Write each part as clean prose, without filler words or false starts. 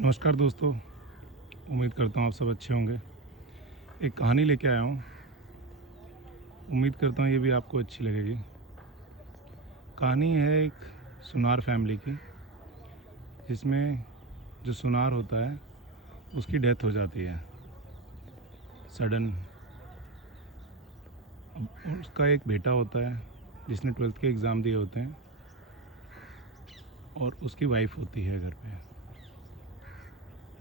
नमस्कार दोस्तों, उम्मीद करता हूँ आप सब अच्छे होंगे। एक कहानी लेके आया हूँ, उम्मीद करता हूँ ये भी आपको अच्छी लगेगी। कहानी है एक सुनार फैमिली की, जिसमें जो सुनार होता है उसकी डेथ हो जाती है सडन। अब उसका एक बेटा होता है जिसने 12th के एग्ज़ाम दिए होते हैं, और उसकी वाइफ होती है घर पे।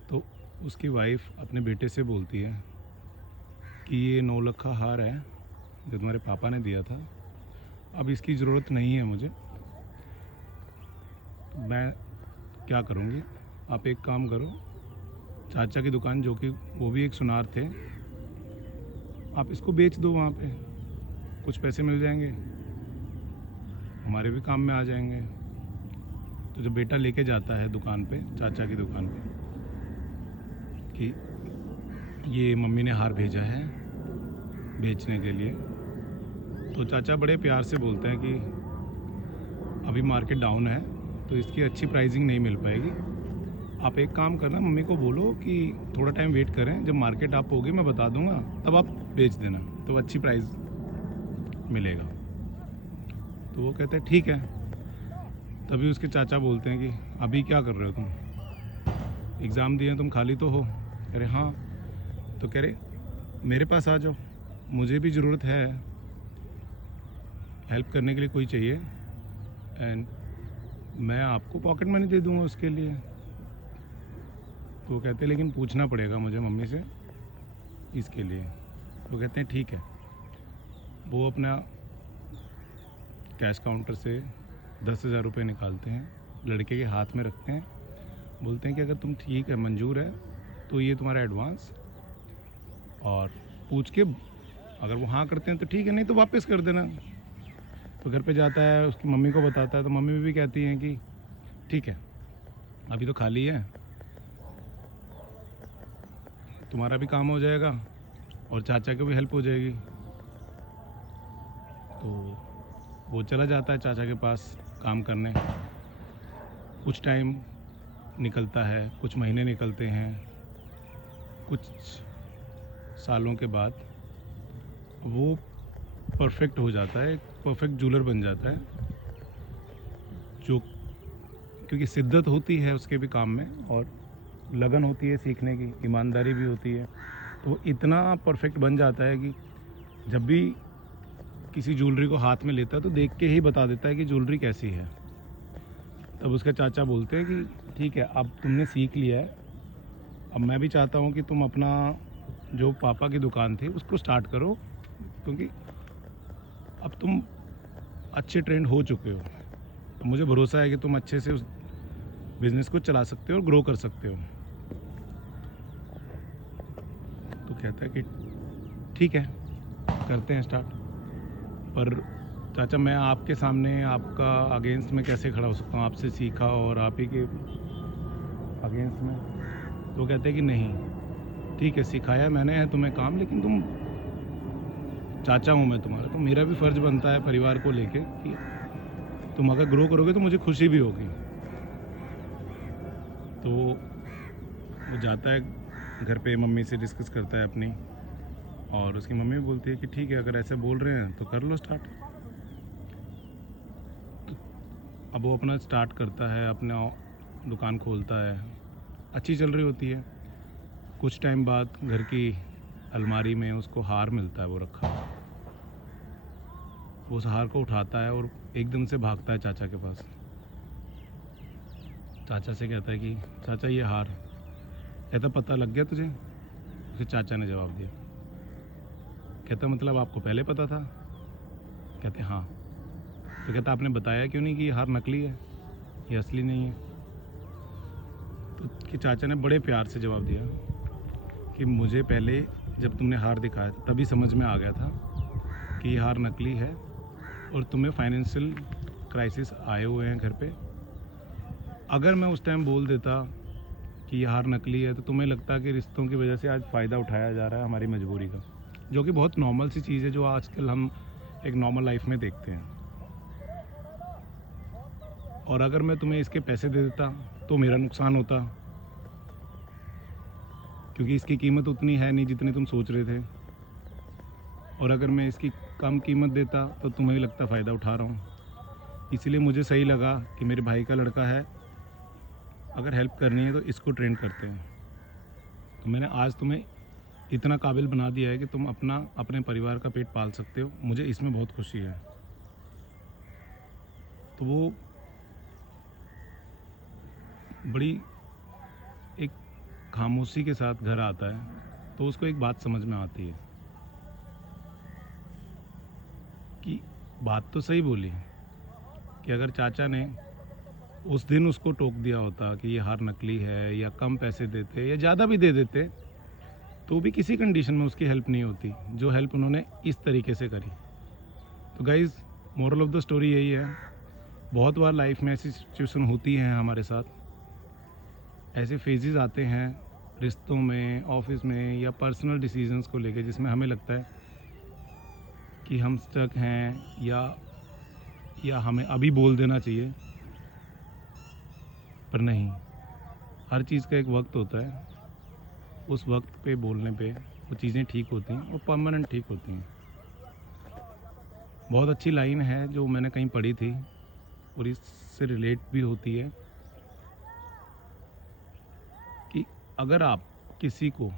तो उसकी वाइफ अपने बेटे से बोलती है कि ये 9 लाख का हार है जो तुम्हारे पापा ने दिया था, अब इसकी ज़रूरत नहीं है मुझे, मैं क्या करूँगी। आप एक काम करो, चाचा की दुकान जो कि वो भी एक सुनार थे, आप इसको बेच दो, वहाँ पे कुछ पैसे मिल जाएंगे, हमारे भी काम में आ जाएंगे। तो जब बेटा लेके जाता है दुकान पे, चाचा की दुकान पे, कि ये मम्मी ने हार भेजा है बेचने के लिए, तो चाचा बड़े प्यार से बोलते हैं कि अभी मार्केट डाउन है तो इसकी अच्छी प्राइसिंग नहीं मिल पाएगी, आप एक काम करना, मम्मी को बोलो कि थोड़ा टाइम वेट करें, जब मार्केट अप होगी मैं बता दूंगा, तब आप बेच देना, तो अच्छी प्राइस मिलेगा। तो वो कहते हैं ठीक है। तभी उसके चाचा बोलते हैं कि अभी क्या कर रहे हो तुम, एग्ज़ाम दिए तुम खाली तो हो। कह रहे हाँ। तो कह रहे मेरे पास आ जाओ, मुझे भी ज़रूरत है, हेल्प करने के लिए कोई चाहिए, एंड मैं आपको पॉकेट मनी दे दूंगा उसके लिए। तो वो कहते हैं लेकिन पूछना पड़ेगा मुझे मम्मी से इसके लिए। वो कहते हैं ठीक है। वो अपना कैश काउंटर से 10,000 रुपये निकालते हैं, लड़के के हाथ में रखते हैं, बोलते हैं कि अगर तुम ठीक है, मंजूर है, तो ये तुम्हारा एडवांस, और पूछ के अगर वो हाँ करते हैं तो ठीक है, नहीं तो वापस कर देना। तो घर पे जाता है, उसकी मम्मी को बताता है, तो मम्मी भी कहती हैं कि ठीक है, अभी तो खाली है, तुम्हारा भी काम हो जाएगा और चाचा की भी हेल्प हो जाएगी। तो वो चला जाता है चाचा के पास काम करने। कुछ टाइम निकलता है, कुछ महीने निकलते हैं, कुछ सालों के बाद वो परफेक्ट हो जाता है, एक परफेक्ट जूलर बन जाता है, जो क्योंकि शिद्दत होती है उसके भी काम में, और लगन होती है सीखने की, ईमानदारी भी होती है, तो वो इतना परफेक्ट बन जाता है कि जब भी किसी ज्वेलरी को हाथ में लेता है तो देख के ही बता देता है कि ज्वेलरी कैसी है। तब उसके चाचा बोलते हैं कि ठीक है, अब तुमने सीख लिया है, अब मैं भी चाहता हूँ कि तुम अपना जो पापा की दुकान थी उसको स्टार्ट करो, क्योंकि अब तुम अच्छे ट्रेंड हो चुके हो, तो मुझे भरोसा है कि तुम अच्छे से उस बिज़नेस को चला सकते हो और ग्रो कर सकते हो। तो कहता है कि ठीक है, करते हैं स्टार्ट। पर चाचा मैं आपके सामने, आपका अगेंस्ट में कैसे खड़ा हो सकता हूँ, आपसे सीखा और आप ही के अगेंस्ट में। तो कहते हैं कि नहीं, ठीक है, सिखाया मैंने है तुम्हें काम, लेकिन तुम चाचा हूँ मैं तुम्हारा, तो मेरा भी फ़र्ज़ बनता है परिवार को लेके कि तुम अगर ग्रो करोगे तो मुझे खुशी भी होगी। तो वो जाता है घर पे, मम्मी से डिस्कस करता है अपनी, और उसकी मम्मी भी बोलती है कि ठीक है, अगर ऐसे बोल रहे हैं तो कर लो स्टार्ट। तो अब वो अपना स्टार्ट करता है, अपना दुकान खोलता है, अच्छी चल रही होती है। कुछ टाइम बाद घर की अलमारी में उसको हार मिलता है, वो रखा। वो उस हार को उठाता है और एकदम से भागता है चाचा के पास। चाचा से कहता है कि चाचा ये हार, कहता पता लग गया तुझे? उसे चाचा ने जवाब दिया। कहता मतलब आपको पहले पता था? कहते हाँ। तो कहता आपने बताया क्यों नहीं कि ये हार नकली है, ये असली नहीं है? तो कि चाचा ने बड़े प्यार से जवाब दिया कि मुझे पहले जब तुमने हार दिखाया था तभी समझ में आ गया था कि ये हार नकली है, और तुम्हें फाइनेंशियल क्राइसिस आए हुए हैं घर पे। अगर मैं उस टाइम बोल देता कि ये हार नकली है, तो तुम्हें लगता कि रिश्तों की वजह से आज फ़ायदा उठाया जा रहा है हमारी मजबूरी का, जो कि बहुत नॉर्मल सी चीज़ है, जो आजकल हम एक नॉर्मल लाइफ में देखते हैं। और अगर मैं तुम्हें इसके पैसे दे देता तो मेरा नुकसान होता, क्योंकि इसकी कीमत उतनी है नहीं जितनी तुम सोच रहे थे, और अगर मैं इसकी कम कीमत देता तो तुम्हें भी लगता फ़ायदा उठा रहा हूँ। इसलिए मुझे सही लगा कि मेरे भाई का लड़का है, अगर हेल्प करनी है तो इसको ट्रेन करते हैं। तो मैंने आज तुम्हें इतना काबिल बना दिया है कि तुम अपने परिवार का पेट पाल सकते हो। मुझे इसमें बहुत खुशी है। तो वो बड़ी एक खामोशी के साथ घर आता है, तो उसको एक बात समझ में आती है कि बात तो सही बोली कि अगर चाचा ने उस दिन उसको टोक दिया होता कि ये हार नकली है, या कम पैसे देते या ज़्यादा भी दे देते, तो भी किसी कंडीशन में उसकी हेल्प नहीं होती जो हेल्प उन्होंने इस तरीके से करी। तो guys, moral of the story यही है, बहुत बार लाइफ में ऐसी सिचुएशन होती हैं हमारे साथ, ऐसे फेजेस आते हैं रिश्तों में, ऑफिस में, या पर्सनल डिसीजंस को लेके, जिसमें हमें लगता है कि हम स्टक हैं, या हमें अभी बोल देना चाहिए, पर नहीं। हर चीज़ का एक वक्त होता है, उस वक्त पे बोलने पे वो चीज़ें ठीक होती हैं और परमानेंट ठीक होती हैं। बहुत अच्छी लाइन है जो मैंने कहीं पढ़ी थी और इससे रिलेट भी होती है कि अगर आप किसी को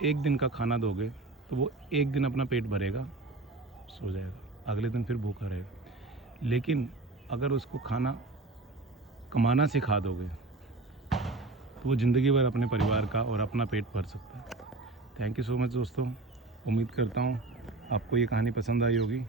एक दिन का खाना दोगे तो वो एक दिन अपना पेट भरेगा, सो जाएगा, अगले दिन फिर भूखा रहेगा। लेकिन अगर उसको खाना कमाना सिखा दोगे तो वो ज़िंदगी भर अपने परिवार का और अपना पेट भर सकता है। थैंक यू सो मच दोस्तों। उम्मीद करता हूँ आपको ये कहानी पसंद आई होगी।